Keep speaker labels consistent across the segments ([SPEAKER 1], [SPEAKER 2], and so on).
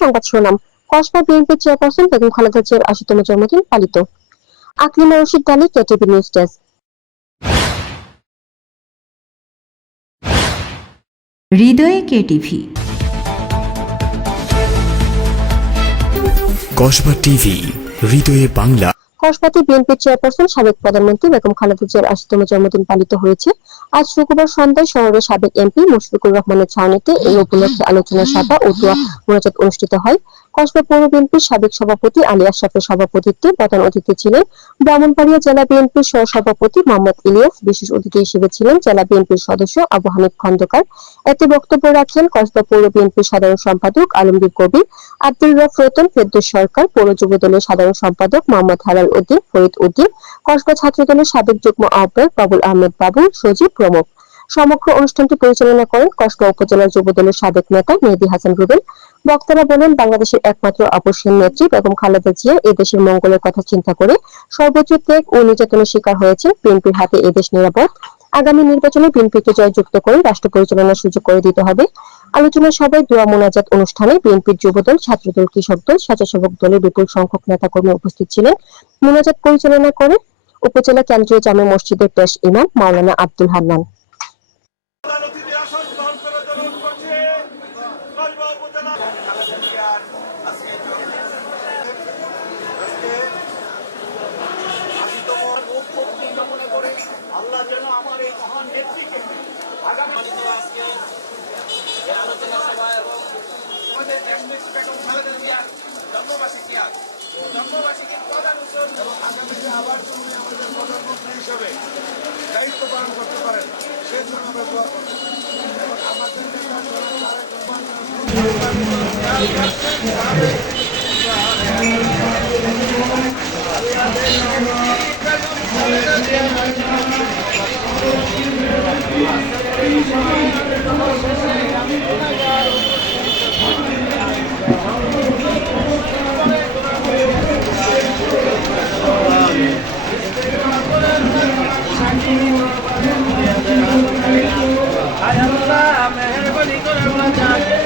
[SPEAKER 1] সংবাদ শিরোনাম। Kasba BNP chairperson Begum Khaleda জিয়ার আশিতম জন্মদিন পালিত। Aklima Rashid Dali KTV news desk.
[SPEAKER 2] হৃদয়ে কেটিভি।
[SPEAKER 3] কসবা টিভি হৃদয়ে বাংলা।
[SPEAKER 1] কসবাতে বিএনপি চেয়ারপারসন সাবেক প্রধানমন্ত্রী বেগম খালেদা জিয়ার আশিতম জন্মদিন পালিত হয়েছে। আজ শুক্রবার সন্ধ্যায় শহরের সাবেক এমপি মুশফিকুর রহমানের ছাউনিতে এই উপলক্ষে আলোচনা সভা ও দোয়া মোনাজাত অনুষ্ঠিত হয়। কসবা পৌর বিএনপির সাবেক সভাপতি আলী আশরাফের সভাপতিত্বে প্রধান অতিথি ছিলেন ব্রাহ্মণবাড়িয়া জেলা বিএনপির সহ সভাপতি মোহাম্মদ ইলিয়াস, বিশেষ অতিথি হিসেবে ছিলেন জেলা বিএনপির সদস্য আবু হানিফ খন্দকার। এতে বক্তব্য রাখেন কসবা পৌর বিএনপির সাধারণ সম্পাদক আলমগীর কবির আব্দুল রফ রতন, ফেরদৌস সরকার, পৌর যুব দলের সাধারণ সম্পাদক মোহাম্মদ হালাল উদ্দিন, ফরিদ উদ্দিন, কসবা ছাত্র দলের সাবেক যুগ্ম আহ্বায়ক বাবুল আহমেদ বাবু, সজীব প্রমুখ। সমগ্র অনুষ্ঠানটি পরিচালনা করেন কসবা উপজেলার যুব দলের সাবেক নেতা মেহেদী হাসান রুবেল। বক্তারা বলেন, বাংলাদেশের একমাত্র অপসীম নেত্রী বেগম খালেদা জিয়া এদেশের মঙ্গলের কথা চিন্তা করে সর্বোচ্চ ত্যাগ ও নির্যাতনের শিকার হয়েছে বিএনপির হাতে এদেশ নিরাপদ। আগামী নির্বাচনে বিএনপিকে জয়যুক্ত করে রাষ্ট্র পরিচালনার সুযোগ করে দিতে হবে। আলোচনা সভায় দোয়া মোনাজাত অনুষ্ঠানে বিএনপির যুবদল, ছাত্রদল, কৃষক দল, স্বেচ্ছাসেবক দলের বিপুল সংখ্যক নেতাকর্মী উপস্থিত ছিলেন। মোনাজাত পরিচালনা করে উপজেলা কেন্দ্রীয় জামে মসজিদের পেশ ইমাম মাওলানা আব্দুল হান্নান।
[SPEAKER 4] আসন গ্রহণ করে তরুণ করছে। কসবা উপজেলা। আল্লাহ যেন আমার এই মহান নেত্রীকে আগামী আজকে আলোচনা সভা এবং আমাদের জন্মবার্ষিকী আজ জন্মবার্ষিকীর প্রধান উৎসব এবং আগামীতে আবার আমাদের প্রধানমন্ত্রী হিসেবে দায়িত্ব পালন করতে পারেন, সেই জন্য আমরা রহমান ওনাকে আমাদের সেবা এবং খেদমত করার সুযোগ দান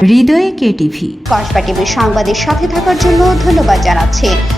[SPEAKER 2] হৃদয়ে কে টিভি?
[SPEAKER 5] কসবা টিভির সংবাদের সাথে থাকার জন্য ধন্যবাদ জানাচ্ছে।